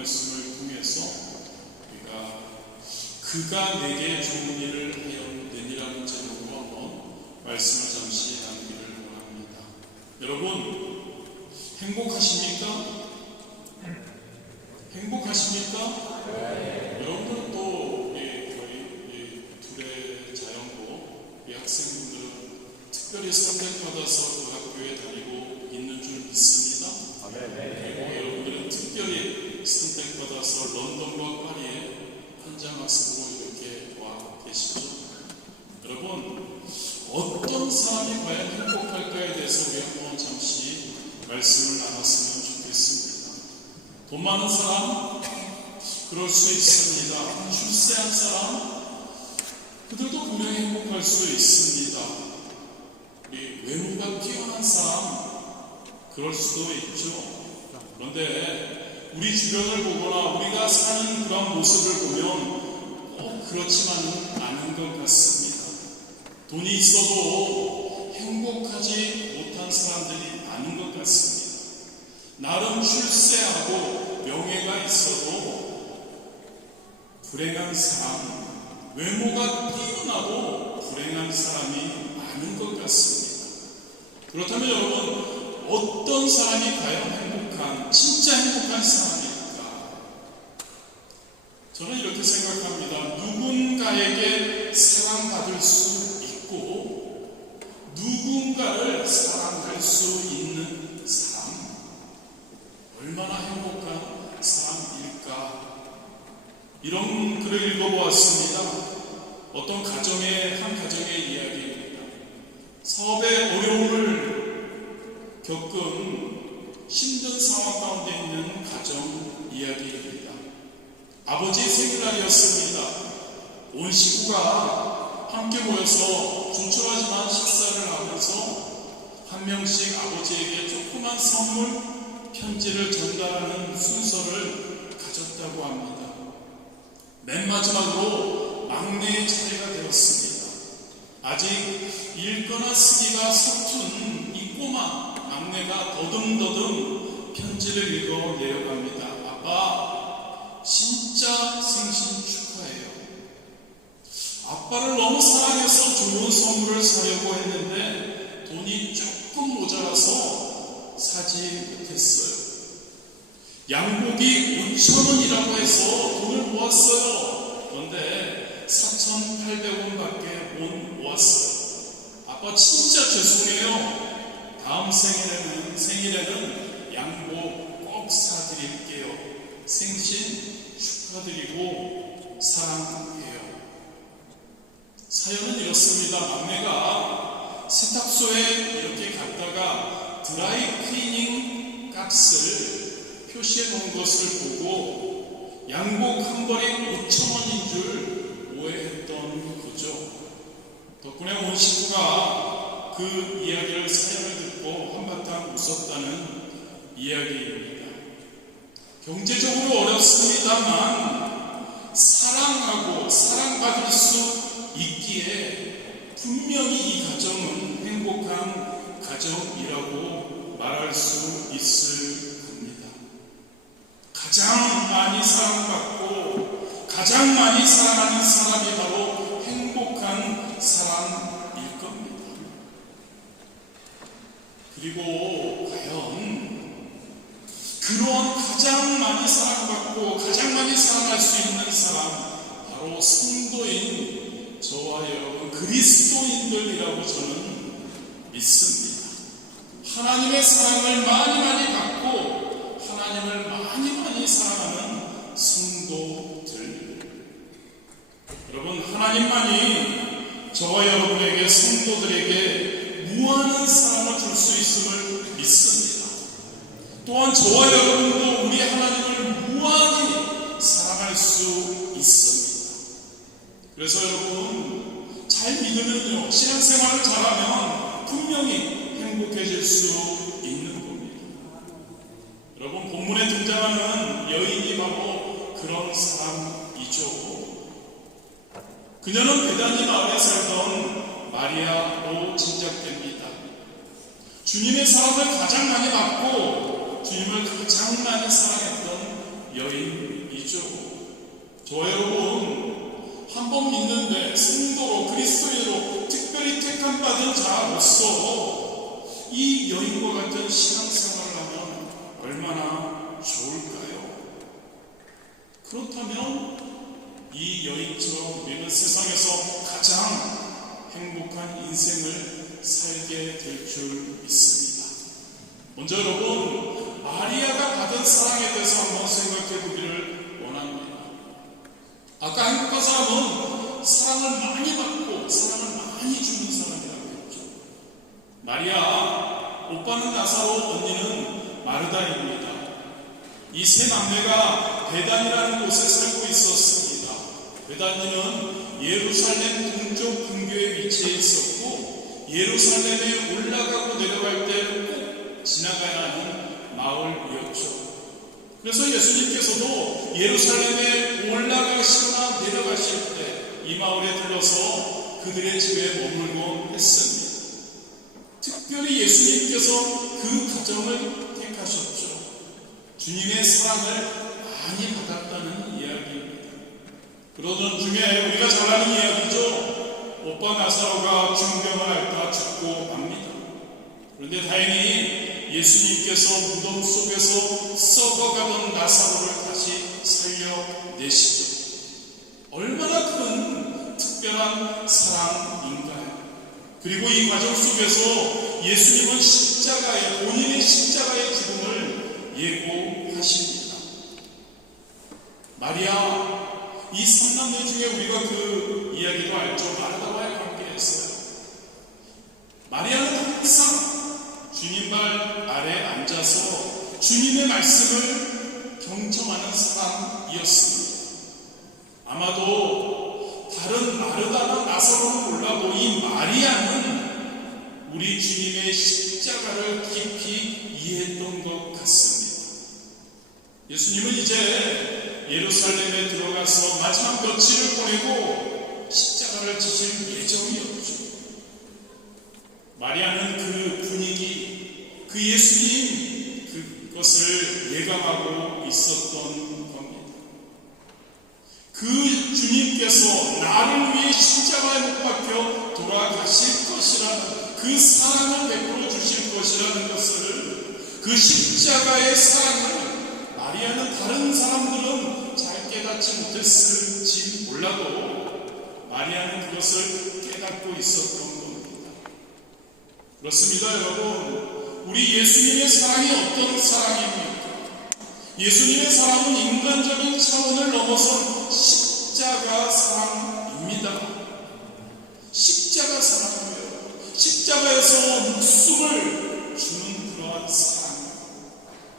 말씀을 통해서 우리가 그가 내게 좋은 일을 하였느니라는 제목으로 한번 말씀을 잠시 나누기를 원합니다. 여러분, 행복하십니까? 행복하십니까? 네. 여러분들은 또 저희 둘의 자연고 학생분들은 특별히 선택받아서 그 학교에 다니고 있는 줄 믿습니다. 그리고 여러분들은 특별히 선택받아서 런던과 파리에 현장학습으로 이렇게 와 계시죠. 여러분, 어떤 사람이 과연 행복할까에 대해서 우리 한번 잠시 말씀을 나눴으면 좋겠습니다. 돈 많은 사람, 그럴 수 있습니다. 출세한 사람, 그들도 분명히 행복할 수 있습니다. 우리 외모가 뛰어난 사람, 그럴 수도 있죠. 그런데 우리 주변을 보거나 우리가 사는 그런 모습을 보면 그렇지만은 않은 것 같습니다. 돈이 있어도 행복하지 못한 사람들이 많은 것 같습니다. 나름 출세하고 명예가 있어도 불행한 사람, 외모가 뛰어나도 불행한 사람이 많은 것 같습니다. 그렇다면 여러분, 어떤 사람이 과연 행복한, 진짜 행복한 사람일까? 저는 이렇게 생각합니다. 누군가에게 사랑받을 수 있고 누군가를 사랑할 수 있는 사람, 얼마나 행복한 사람일까? 이런 글을 읽어보았습니다. 어떤 한 가정의 이야기입니다. 사업의 어려움을 겪은 힘든 상황 가운데 있는 가정 이야기입니다. 아버지의 생일날이었습니다. 온 식구가 함께 모여서 조촐하지만 식사를 하면서 한 명씩 아버지에게 조그만 선물, 편지를 전달하는 순서를 가졌다고 합니다. 맨 마지막으로 막내의 차례가 되었습니다. 아직 읽거나 쓰기가 서툰 이 꼬마 막내가 더듬더듬 편지를 읽어 내려갑니다. 아빠, 진짜 생신 축하해요. 아빠를 너무 사랑해서 좋은 선물을 사려고 했는데 돈이 조금 모자라서 사지 못했어요. 양복이 5,000원이라고 해서 돈을 모았어요. 그런데 4,800원밖에 못 모았어요. 아빠 진짜 죄송해요. 다음 생일에는 양복 꼭 사드릴게요. 생신 축하드리고 사랑해요. 사연은 이렇습니다. 막내가 세탁소에 이렇게 갔다가 드라이 클리닝 값을 표시해 놓은 것을 보고 양복 한 벌이 5,000원인 줄 오해했던 거죠. 덕분에 온 식구가 그 이야기를 사연을 듣고 한바탕 웃었다는 이야기입니다. 경제적으로 어렵습니다만 사랑하고 사랑받을 수 있기에 분명히 이 가정은 행복한 가정이라고 말할 수 있을 겁니다. 가장 많이 사랑받고 가장 많이 사랑하는 사람이 바로 행복한 사람일 겁니다. 그리고 과연 그런 가장 많이 사랑받고 가장 많이 사랑할 수 있는 사람, 바로 성도인 저와 여러분 그리스도인들이라고 저는 믿습니다. 하나님의 사랑을 많이 받고 하나님을 많이 사랑하는 성도들, 여러분, 하나님만이 저와 여러분에게, 성도들에게 무한한 사랑을 줄 수 있음을 믿습니다. 또한 저와 여러분도 우리 하나님을 무한히 사랑할 수 있습니다. 그래서 여러분, 잘 믿으면요, 신앙생활을 잘하면 분명히 행복해질 수 있는 겁니다. 여러분, 본문에 등장하는 여인이 바로 그런 사람이죠. 그녀는 베다니 마을에 살던 마리아로 짐작됩니다. 주님의 사랑을 가장 많이 받고 주님을 가장 많이 사랑했던 여인입니다. 저와 여러분, 한 번 믿는데 성도로 그리스도인으로 특별히 택함받은 자로서 이 여인과 같은 신앙생활을 하면 얼마나 좋을까요? 그렇다면 이 여인처럼 우리는 세상에서 가장 행복한 인생을 살게 될 줄 믿습니다. 먼저 여러분, 마리아가 받은 사랑에 대해서 한번 생각해 보기를 원합니다. 아까 행복한 사람은 사랑을 많이 받고 사랑을 많이 주는 사람이라고 했죠. 마리아, 오빠는 나사로, 언니는 마르다입니다. 이 세 남매가 베단이라는 곳에 살고 있었습니다. 베단이는 예루살렘 동쪽 근교에 위치해 있었고, 예루살렘에 올라가고 내려갈 때 꼭 지나가야 하는 마을이었죠. 그래서 예수님께서도 예루살렘에 올라가시거나 내려가실 때 이 마을에 들러서 그들의 집에 머물곤 했습니다. 특별히 예수님께서 그 가정을 택하셨죠. 주님의 사랑을 많이 받았다는 이야기입니다. 그러던 중에 우리가 잘 아는 이야기죠. 오빠 나사로가 중병을 앓다 죽고 맙니다. 그런데 다행히 예수님께서 무덤 속에서 썩어가던 나사로를 다시 살려내시죠. 얼마나 큰 특별한 사랑인가요? 그리고 이 과정 속에서 예수님은 본인의 십자가의 죽음을 예고하십니다. 마리아, 이 삼남매 중에 우리가 그 이야기도 알죠. 마르다와의 관계였어요. 마리아는 항상 주님 발 아래 앉아서 주님의 말씀을 경청하는 사람이었습니다. 아마도 다른 마르다나 나사로는 몰라도 이 마리아는 우리 주님의 십자가를 깊이 이해했던 것 같습니다. 예수님은 이제 예루살렘에 들어가서 마지막 며칠을 보내고 십자가를 지실 예정이었죠. 마리아는 그 분위기, 그 예수님, 그것을 예감하고 있었던 겁니다. 그 주님께서 나를 위해 십자가에 못 박혀 돌아가실 것이라는 그 사랑을 베풀어 주실 것이라는 것을, 그 십자가의 사랑을 마리아는 다른 사람들은 잘 깨닫지 못했을지 몰라도 마리아는 그것을 깨닫고 있었던 겁니다. 그렇습니다, 여러분. 우리 예수님의 사랑이 어떤 사랑입니까? 예수님의 사랑은 인간적인 차원을 넘어선 십자가 사랑입니다. 십자가 사랑이에요. 십자가에서 목숨을 주는 그러한 사랑.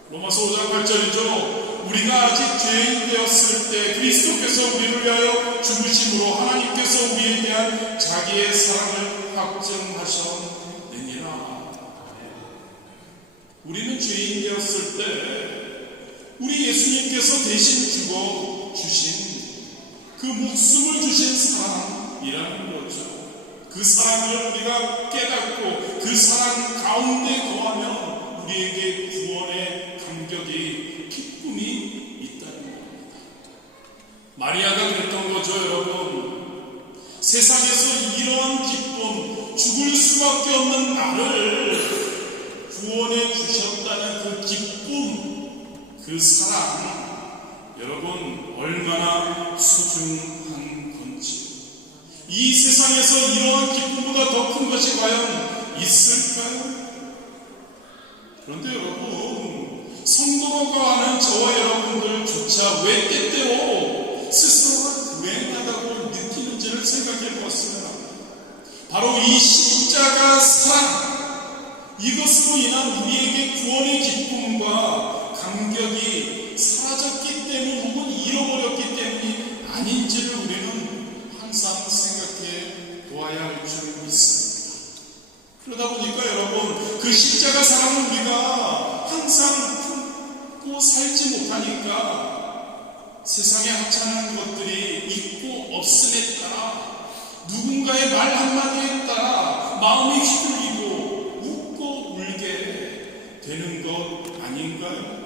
로마서 5장 8절이죠. 우리가 아직 죄인 되었을 때 그리스도께서 우리를 위하여 죽으심으로 하나님께서 우리에 대한 자기의 사랑을 확증하셨느니라. 우리는 죄인 되었을 때 우리 예수님께서 대신 죽어 주신 그 목숨을 주신 사랑이라는 거죠. 그 사랑을 우리가 깨닫고 그 사랑 가운데 거하면 우리에게 구원의 감격이, 기쁨이 있다는 겁니다. 마리아가 그랬던 거죠, 여러분. 세상에서 이러한 기쁨, 죽을 수밖에 없는 나를 구원해 주셨다는 그 기쁨, 그 사랑, 여러분 얼마나 소중한 건지. 이 세상에서 이러한 기쁨보다 더 큰 것이 과연 있을까요? 그런데 여러분, 성도라고 하는 저와 여러분들조차 왜 때때로 스스로가 불행하다고 느끼는지를 생각해 보았습니다. 바로 이 십자가 사랑, 이것으로 인한 우리에게 구원의 기쁨과 감격이 사라졌기 때문 혹은 잃어버렸기 때문이 아닌지를 우리는 항상 생각해 보아야 할 줄 믿습니다. 그러다 보니까 여러분, 그 십자가 사랑을 우리가 항상 품고 살지 못하니까 세상에 하찮은 것들이 있고 없음에 따라 누군가의 말 한마디에 따라 마음이 휘둘리고 웃고 울게 되는 것 아닌가요?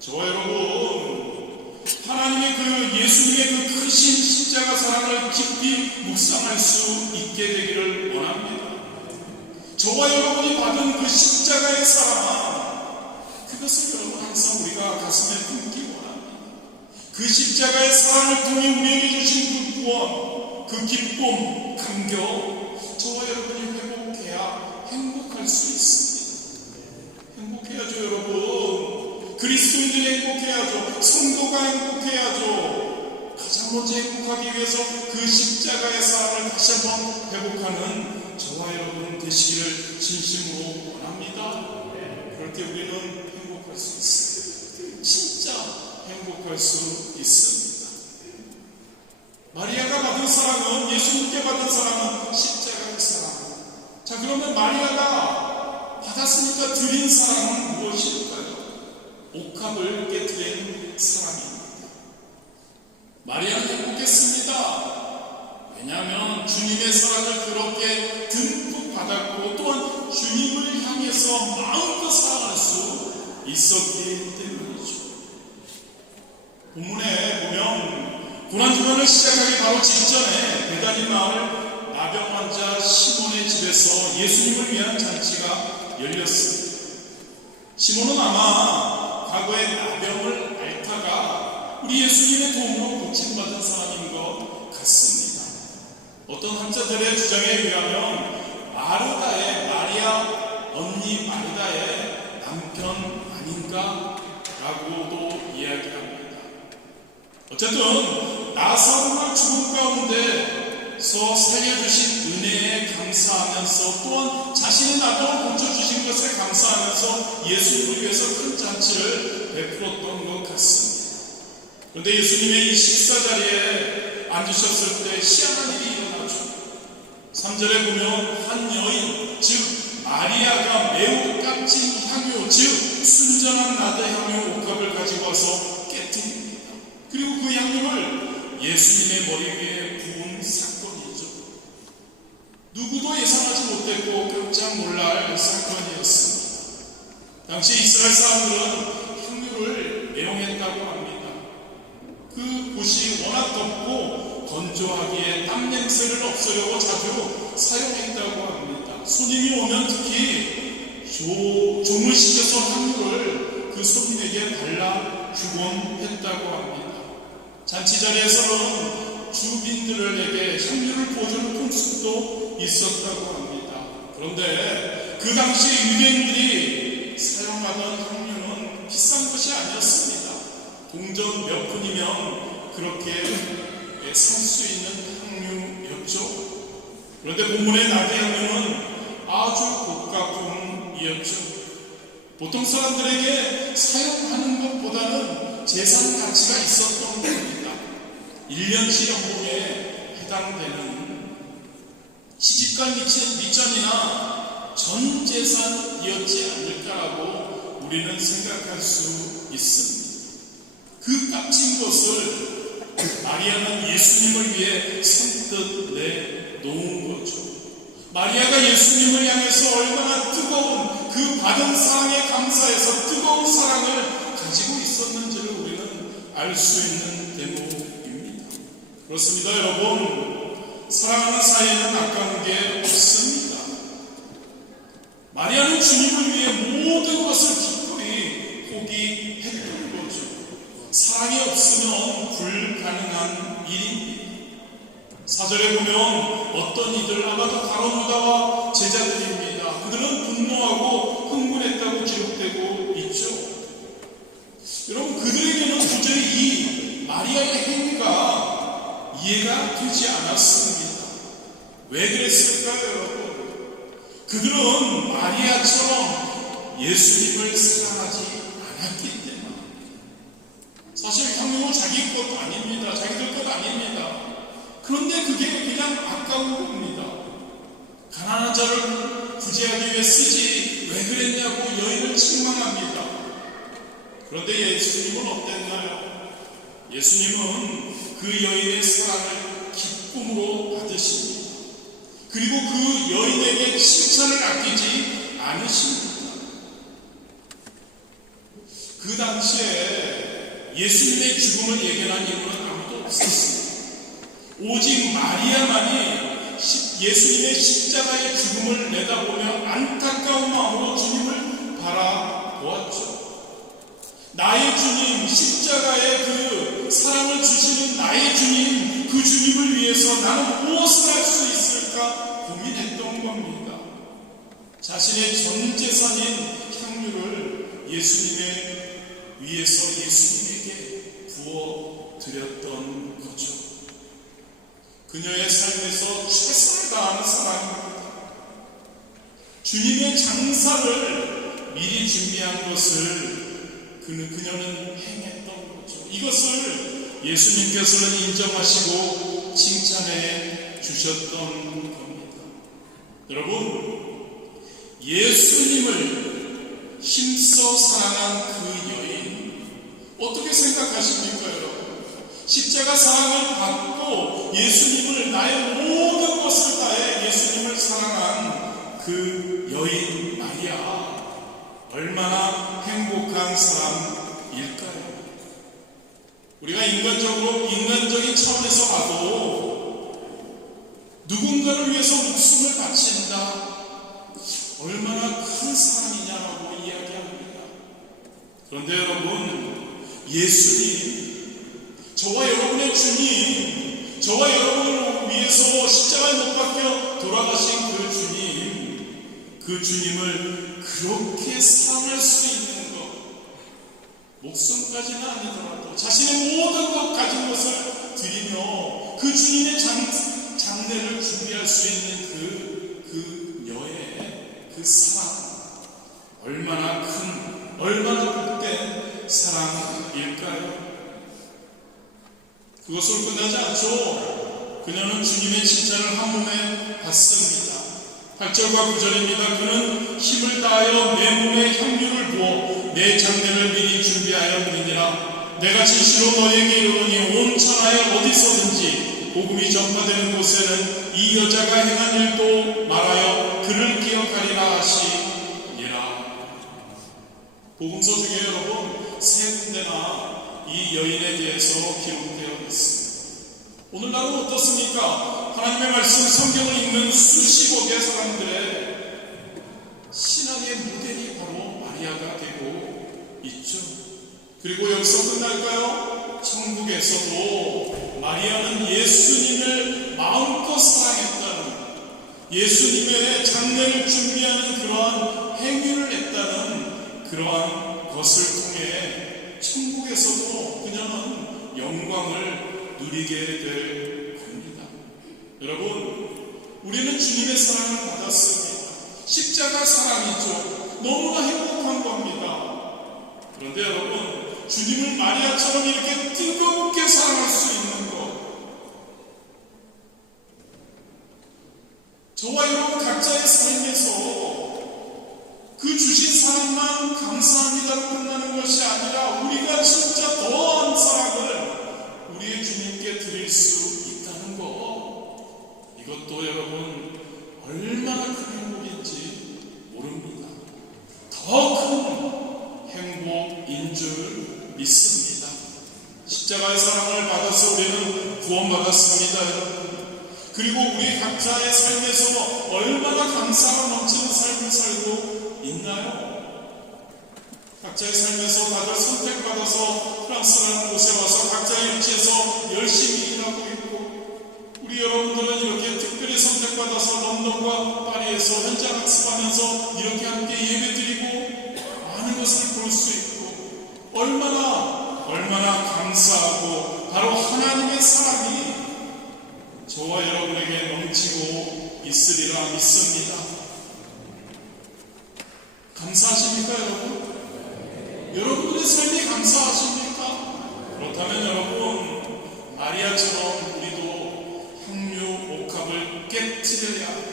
저와 여러분, 하나님의 그 예수님의 그 크신 십자가 사랑을 깊이 묵상할 수 있게 되기를 원합니다. 저와 여러분이 받은 그 십자가의 사랑, 그것을 여러분 항상 우리가 가슴에 품기 원합니다. 그 십자가의 사랑을 통해 우리에게 주신 그 구원, 그 기쁨, 감격, 저와 여러분이 회복해야 행복할 수 있습니다. 행복해야죠, 여러분. 그리스도인들이 행복해야죠. 성도가 행복해야죠. 가장 먼저 행복하기 위해서 그 십자가의 사랑을 다시 한번 회복하는 저와 여러분 되시기를 진심으로 원합니다. 그럴 때 우리는 행복할 수 있어요. 진짜 행복할 수 있습니다. 마리아가 받은 사랑은, 예수님께 받은 사랑은 십자가의 사랑. 자, 그러면 마리아가 받았으니까 드린 사랑은 무엇일까요? 옥합을 깨뜨린 사랑입니다. 마리아는 행복했습니다. 왜냐하면 주님의 사랑을 그렇게 듬뿍 받았고 또한 주님을 향해서 마음껏 사랑할 수 있었기 때문이죠. 본문에 보면 고난주간을 시작하기 바로 직전에 베다니 마을 나병 환자 시몬의 집에서 예수님을 위한 잔치가 열렸습니다. 시몬은 아마 과거에 나병을 앓다가 우리 예수님의 도움으로 고침받은 사람인 것 같습니다. 어떤 학자들의 주장에 의하면 마리아 언니 마르다의 남편 아닌가 라고도 이야기합니다. 어쨌든 나사로를 죽음 가운데서 살려주신 은혜에 감사하면서 또한 자신의 나병을 고쳐주신 것에 감사하면서 예수님을 위해서 큰 잔치를 베풀었던 것 같습니다. 그런데 예수님의 이 식사 자리에 앉으셨을 때 희한한 일이 일어나죠. 3절에 보면 한 여인, 즉 마리아가 매우 값진 향유, 즉 순전한 나드 향유 옥합을 가지고 와서 깨뜨립니다. 그리고 그 향유를 예수님의 머리 위에 부은 사건이죠. 누구도 예상하지 못했고 깜짝 놀랄 사건이었습니다. 당시 이스라엘 사람들은 향유를 애용했다고 합니다. 그 곳이 워낙 덥고 건조하기에 땀 냄새를 없애려고 자주 사용했다고 합니다. 손님이 오면 특히 종을 시켜서 향유를 그 손님에게 발라주곤 했다고 합니다. 잔치 자리에서는 주민들에게 향유를 보여주는 풍습도 있었다고 합니다. 그런데 그 당시 유대인들이 사용하던 향유는 비싼 것이 아니었습니다. 동전 몇 푼이면 그렇게 살 수 있는 향유였죠. 그런데 본문의 나드 향유는 아주 고가품이었죠. 보통 사람들에게 사용하는 것보다는 재산 가치가 있었던 겁니다. 1년치 연봉에 해당되는 시집간 밑전이나 전 재산이었지 않을까라고 우리는 생각할 수 있습니다. 그 값진 것을 마리아는 예수님을 위해 선뜻 내놓은 거죠. 마리아가 예수님을 향해서 얼마나 뜨거운 그 받은 사랑에 감사해서 뜨거운 사랑을 가지고 있었는지를 우리는 알 수 있는 대목입니다. 그렇습니다, 여러분. 사랑하는 사이에는 아까운 게 없습니다. 마리아는 주님을 위해 모든 것을 기꺼이 포기했던 거죠. 사랑이 없으면 불가능한 일입니다. 4절에 보면 어떤 이들, 아마도 가룟 유다와 제자들입니다. 그들은 분노하고 흥분했다고 기록되고 있죠. 여러분, 그들에게는 도저히 이 마리아의 행위가 이해가 되지 않았습니다. 왜 그랬을까요, 여러분? 그들은 마리아처럼 예수님을 사랑하지 않았기 때문에. 사실 향유는 자기 것 아닙니다. 자기들 것 아닙니다. 그런데 그게 그냥 아까운 겁니다. 가난한 자를 구제하기 위해 쓰지 왜 그랬냐고 여인을 책망합니다. 그런데 예수님은 어땠나요? 예수님은 그 여인의 사랑을 기쁨으로 받으십니다. 그리고 그 여인에게 칭찬을 아끼지 않으십니다. 그 당시에 예수님의 죽음을 예견한 인물은 아무도 없었습니다. 오직 마리아만이 예수님의 십자가의 죽음을 내다보며 안타까운 마음으로 주님을 바라보았죠. 나의 주님, 십자가의 그 사랑을 주시는 나의 주님, 그 주님을 위해서 나는 무엇을 할 수 있을까 고민했던 겁니다. 자신의 전 재산인 향유를 예수님의 위해서 예수님에게 부어 드렸던 거죠. 그녀의 삶에서 최선을 다하는 사랑입니다. 주님의 장사를 미리 준비한 것을 그녀는 행했던 거죠. 이것을 예수님께서는 인정하시고 칭찬해 주셨던 겁니다. 여러분, 예수님을 힘써 사랑한 그 여인 어떻게 생각하십니까, 여러분? 십자가 사랑을 받고 예수님을 나의 모든 것을 다해 예수님을 사랑한 그 여인 마리아, 얼마나 행복한 사람일까요? 우리가 인간적인 차원에서 봐도 누군가를 위해서 목숨을 바친다, 얼마나 큰 사랑이냐라고 이야기합니다. 그런데 여러분, 예수님, 저와 여러분의 주님, 저와 여러분을 위해서 십자가에 못 박혀 돌아가신 그 주님을 그렇게 사랑할 수 있는 것, 목숨까지는 아니더라도 자신의 모든 것 가진 것을 드리며 그 주님의 장례를 준비할 수 있는 그녀의 그 사랑, 얼마나 복된 사랑일까요? 그것을 끝나지 않죠. 그녀는 주님의 칭찬을 한 몸에 받습니다. 8절과 9절입니다. 그는 힘을 다하여 내 몸에 향유를 부어 내 장례를 미리 준비하였느니라. 내가 진실로 너에게 이르노니 온 천하에 어디서든지 복음이 전파되는 곳에는 이 여자가 행한 일도 말하여 그를 기억하리라 하시니라. 복음서 중에 여러분 세 군데나 이 여인에 대해서 기록되어 있습니다. 오늘날은 어떻습니까? 하나님의 말씀 성경을 읽는 수십억의 사람들의 신앙의 모델이 바로 마리아가 되고 있죠. 그리고 여기서 끝날까요? 천국에서도 마리아는 예수님을 마음껏 사랑했다는, 예수님의 장례를 준비하는 그러한 행위를 했다는 그러한 것을 통해 천국에서도 그녀는 영광을 누리게 될 겁니다. 여러분, 우리는 주님의 사랑을 받았습니다. 십자가 사랑이죠. 너무나 행복한 겁니다. 그런데 여러분, 주님을 마리아처럼 이렇게 뜨겁게 사랑할 수 있는 것, 저와 여러분 각자의 삶에서 그 주신 사랑만 감사합니다로 끝나는 것이 아니라 우리가 진짜 더한 사랑을 우리의 주님께 드릴 수 있다는 것, 이것도 여러분 얼마나 큰 행복인지 모릅니다. 더 큰 행복인 줄 믿습니다. 십자가의 사랑을 받아서 우리는 구원받았습니다, 여러분. 그리고 우리 각자의 삶에서 얼마나 감사가 넘치는 삶을 살고 있나요? 각자의 삶에서 다들 선택받아서 프랑스라는 곳에 와서 각자의 위치에서 열심히 일하고 있고, 우리 여러분들은 이렇게 특별히 선택받아서 런던과 파리에서 현장 학습하면서 이렇게 함께 예배드리고 많은 것을 볼 수 있고, 얼마나 감사하고 바로 하나님의 사랑이 저와 여러분에게 넘치고 있으리라 믿습니다. 감사하십니까, 여러분? 여러분의 삶이 감사하십니까? 그렇다면 여러분, 마리아처럼 우리도 향유 옥합을 깨트려야 합니다.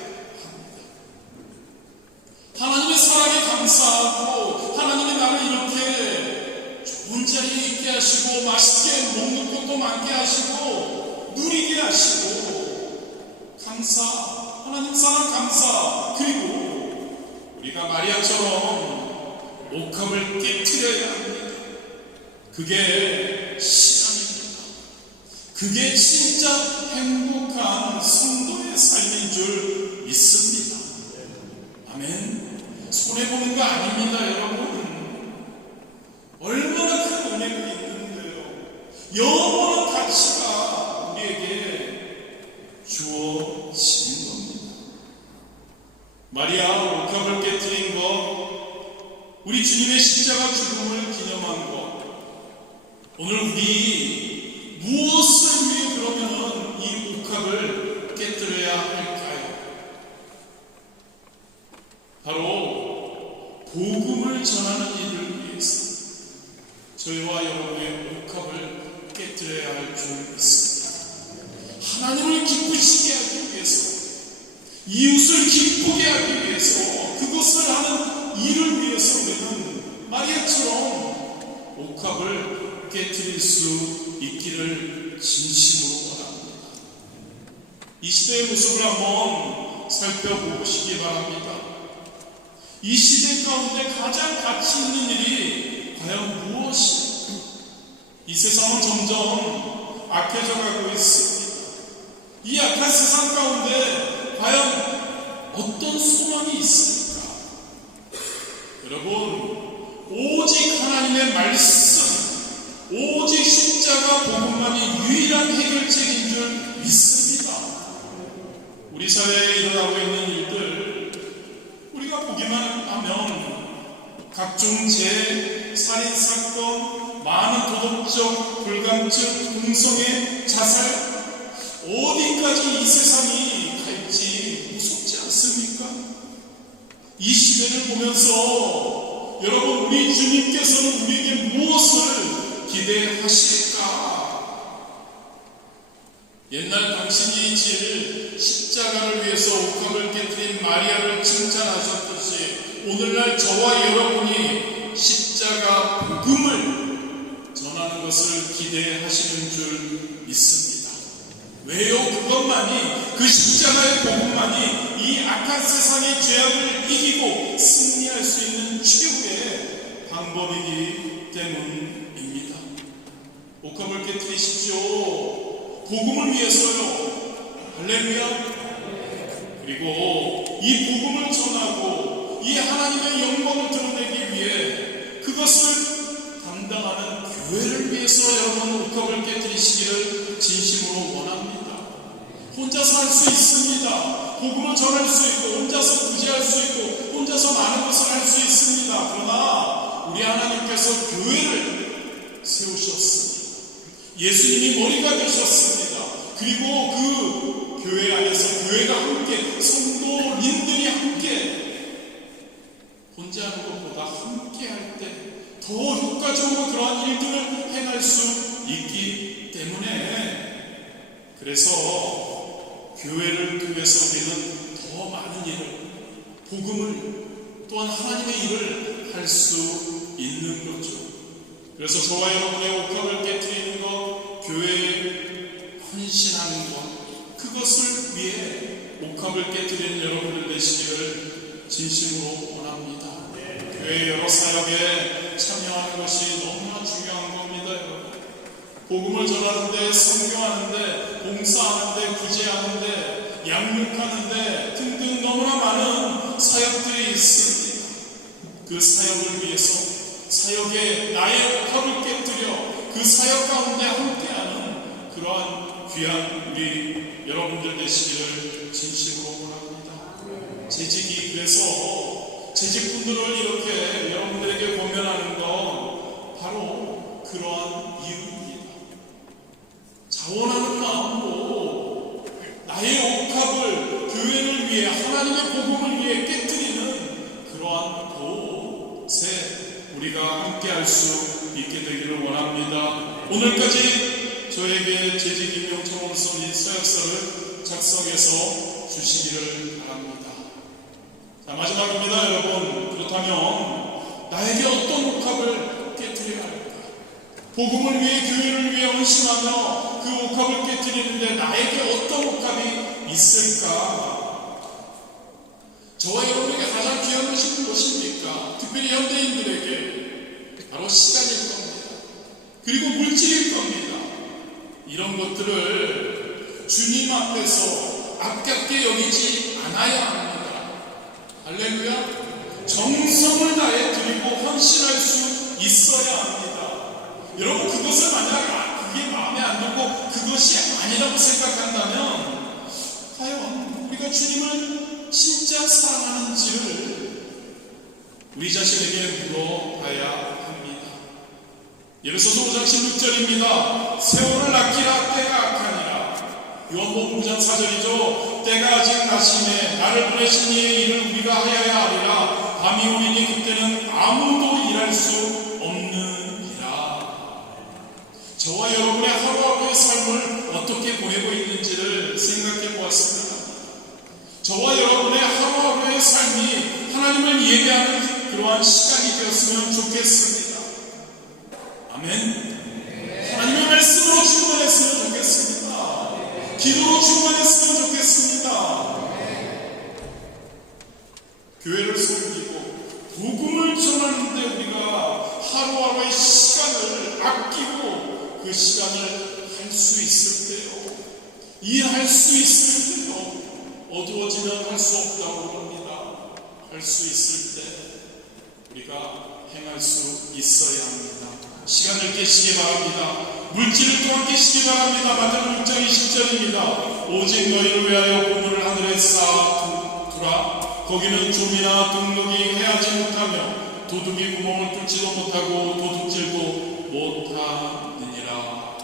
하나님의 사랑에 감사하고, 하나님이 나를 이렇게 좋은 자리에 있게 하시고, 맛있게 먹는 것도 많게 하시고, 누리게 하시고, 감사, 하나님 사랑 감사. 그리고 우리가 마리아처럼 옥합을 깨트려야 합니다. 그게 신앙입니다. 그게 진짜 행복한 성도의 삶인 줄 믿습니다. 아멘. 손해보는 거 아닙니다, 여러분. 얼마나 큰 은혜가 있는데요. 영원한 가치가 우리에게 주어지는 겁니다. 마리아 옥합을 깨뜨린 것, 우리 주님의 십자가 죽음을 기념한 것, 오늘 우리 무엇을 위해 그러면 이 옥합을 깨뜨려야 할까요? 바로 복음을 전하는 일을 위해서 저희와 여러분의 옥합을 깨뜨려야 할 줄 믿습니다. 하나님을 기쁘시게 하기 위해서, 이웃을 기쁘게 하기 위해서, 그것을 하는 일을 위해서 우리는 마리아처럼 옥합을 깨뜨릴 수 있기를 진심으로 원합니다. 이 시대의 모습을 한번 살펴보시기 바랍니다. 이 시대 가운데 가장 가치 있는 일이 과연 무엇입니까? 이 세상은 점점 악해져 가고 있습니다. 이 악한 세상 가운데 과연 어떤 소망이 있습니까? 여러분, 오직 하나님의 말씀, 오직 십자가 복음만이 유일한 해결책인 줄 믿습니다. 우리 사회에 일어나고 있는 일들, 우리가 보기만 하면 각종 재해, 살인사건, 많은 도덕적 불감증, 동성애, 자살, 어디까지 이 세상이 갈지 무섭지 않습니까? 이 시대를 보면서 여러분, 우리 주님께서는 우리에게 무엇을 기대하실까? 옛날 당신이 질 십자가를 위해서 옥합을 깨뜨린 마리아를 칭찬하셨듯이 오늘날 저와 여러분이 십자가 복음을 전하는 것을 기대하시는 줄 믿습니다. 왜요? 그것만이, 그 십자가의 복음만이 이 악한 세상의 죄악을 이기고 승리할 수 있는 최고의 방법이기 때문입니다. 옥합을 깨뜨리십시오. 복음을 위해서요. 할렐루야. 그리고 이 복음을 전하고 이 하나님의 영광을 드러내기 위해 그것을 담당하는 교회를 위해서 여러분 옥합을 깨뜨리시기를 진심으로 원합니다. 혼자서 할 수 있습니다. 복음을 전할 수 있고, 혼자서 구제할 수 있고, 혼자서 많은 것을 할 수 있습니다. 그러나 우리 하나님께서 교회를 세우셨습니다. 예수님이 머리가 되셨습니다. 그리고 그 교회 안에서 교회가 함께, 성도님들이 함께, 혼자 하는 것보다 함께 할 때 더 효과적으로 그러한 일들을 행할 수 있기 때문에, 그래서 교회를 통해서 우리는 더 많은 일을, 복음을, 또한 하나님의 일을 할 수 있는 거죠. 그래서 저와 여러분의 옥합을 깨뜨리는 것, 교회에 헌신하는 것, 그것을 위해 옥합을 깨뜨리는 여러분들 되시기를 진심으로 원합니다. 교회 여러 사역에 참여하는 것이 너무나 중요한 겁니다, 여러분. 복음을 전하는데, 선교하는데, 봉사하는데, 구제하는데, 양육하는데 등등 너무나 많은 사역들이 있습니다. 그 사역을 위해서, 사역에 나의 옥합을 깨뜨려 그 사역 가운데 함께하는 그러한 귀한 우리 여러분들 되시기를 진심으로 원합니다. 재직이, 그래서 재직분들을 이렇게 여러분들에게 권면하는 건 바로 그러한 이유입니다. 자원하는 마음으로 나의 옥합을 교회를 위해, 하나님의 복음을 위해 깨뜨리는 그러한 곳에 우리가 함께할 수 있게 되기를 원합니다. 오늘까지 저에게 재직 임명 청원서 및 서약서를 작성해서 주시기를 바랍니다. 자, 마지막입니다, 여러분. 그렇다면 나에게 어떤 옥합을 깨뜨려야 할까? 복음을 위해, 교회를 위해 헌신하며 그 옥합을 깨뜨리는데 나에게 어떤 옥합이 있을까? 저와 여러분에게 가장 귀한 것이 무엇입니까? 특별히 현대인들에게 바로 시간일 겁니다. 그리고 물질일 겁니다. 이런 것들을 주님 앞에서 아깝게 여기지 않아야 합니다. 할렐루야. 정성을 다해 드리고 헌신할 수 있어야 합니다. 여러분, 그것을 만약 그게 마음에 안 들고 그것이 아니라고 생각한다면 과연 우리가 주님을 진짜 사랑하는지를 우리 자신에게 물어봐야 합니다. 예배소서 5장 16절입니다. 세월을 아끼라 때가 악하니라. 요한복음 9장 4절이죠. 때가 아직 나심에 나를 보내신 이의 일을 우리가 하여야 하리라. 밤이 오리니 그때는 아무도 일할 수 없느니라. 저와 여러분의 하루하루의 삶을 어떻게 보내고 있는지를 생각해 보았습니다. 저와 여러분의 하루하루의 삶이 하나님을 예배하는 그러한 시간이 되었으면 좋겠습니다. 아멘. 하나님의 말씀으로 충만했으면 좋겠습니다. 기도로 충만했으면 좋겠습니다. 교회를 섬기고 복음을 전하는데 우리가 하루하루의 시간을 아끼고 그 시간을 할 수 있을 때요, 일할 수 있을 때요, 어두워지면 할 수 없다고 합니다. 할 수 있을 때 우리가 행할 수 있어야 합니다. 시간을 깨시기 바랍니다. 물질을 또한 깨시기 바랍니다. 마태복음 6장 20절입니다. 오직 너희를 위하여 보물을 하늘에 쌓아두라. 거기는 좀이나 동록이 해하지 못하며 도둑이 구멍을 뚫지도 못하고 도둑질도 못하느니라.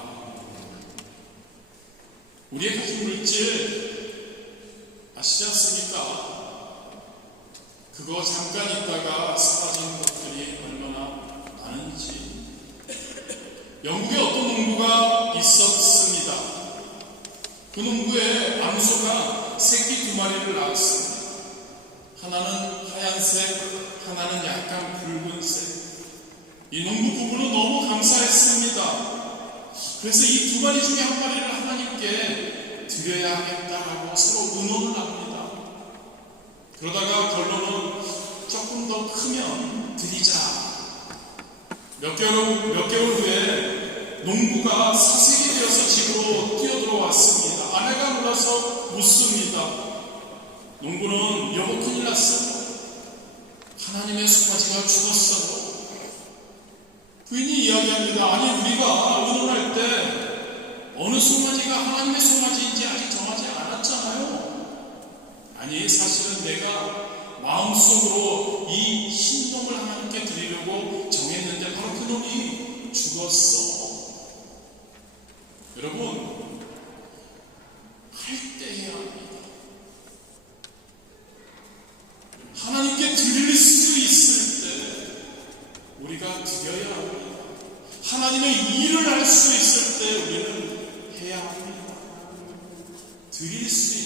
우리의 가진 물질 아시지 않습니까? 그거 잠깐 있다가 사라진 것들이 얼마나 많은지. 영국에 어떤 농부가 있었습니다. 그 농부의 암소가 새끼 2마리를 낳았습니다. 하나는 하얀색, 하나는 약간 붉은색. 이 농부 부부는 너무 감사했습니다. 그래서 이 2마리 중에 한 마리를 하나님께 드려야 하겠다라고 서로 의논을 합니다. 그러다가 결론은 조금 더 크면 드리자. 몇 개월 후에 농부가 사색이 되어서 집으로 뛰어들어왔습니다. 아내가 놀라서 묻습니다. 농부는 여보 큰일 났어. 하나님의 송아지가 죽었어. 부인이 이야기합니다. 아니 우리가 의논할 때 어느 송아지가 하나님의 송아지인지 아직 정하지 않았잖아요. 아니 사실은 내가 마음속으로 이 흰놈을 하나님께 드리려고 정했는데 바로 그 놈이 죽었어. 여러분, 할 때 해야 합니다. 하나님께 드릴 수 있을 때 우리가 드려야 합니다. 하나님의 일을 할 수 있을 때 우리는 해야 합니다. 드릴 수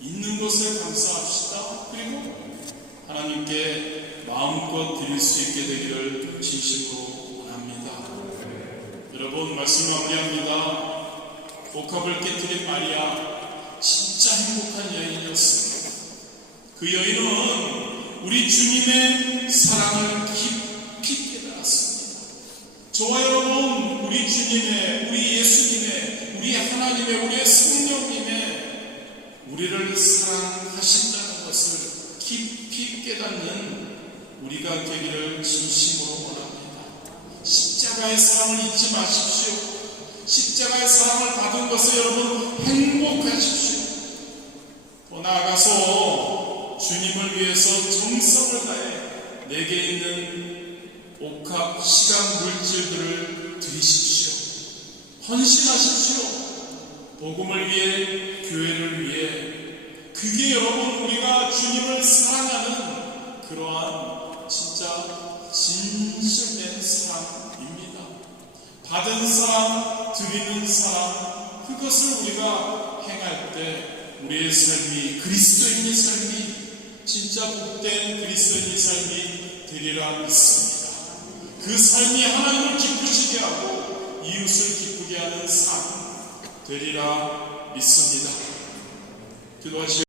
있는 것을 감사합시다. 그리고 하나님께 마음껏 드릴 수 있게 되기를 진심으로 원합니다. 여러분, 말씀 마무리합니다. 복합을 깨뜨린 마리아, 진짜 행복한 여인이었습니다. 그 여인은 우리 주님의 사랑을 깊이 깨달았습니다. 저와 여러분, 우리 주님의, 우리 예수님의, 우리 하나님의, 우리의 성령님의 우리를 사랑하신다는 것을 깊이 깨닫는 우리가 되기를 진심으로 원합니다. 십자가의 사랑을 잊지 마십시오. 십자가의 사랑을 받은 것을 여러분 행복하십시오. 더 나아가서 주님을 위해서 정성을 다해 내게 있는 옥합, 시간, 물질들을 드리십시오. 헌신하십시오. 복음을 위해, 교회를 위해. 그게 여러분 우리가 주님을 사랑하는 그러한 진짜 진실된 사랑입니다. 받은 사랑, 드리는 사랑, 그것을 우리가 행할 때 우리의 삶이, 그리스도인의 삶이 진짜 복된 그리스도인의 삶이 되리라 믿습니다. 그 삶이 하나님을 기쁘시게 하고 이웃을 기쁘게 하는 삶 되리라 믿습니다. 기도하시오.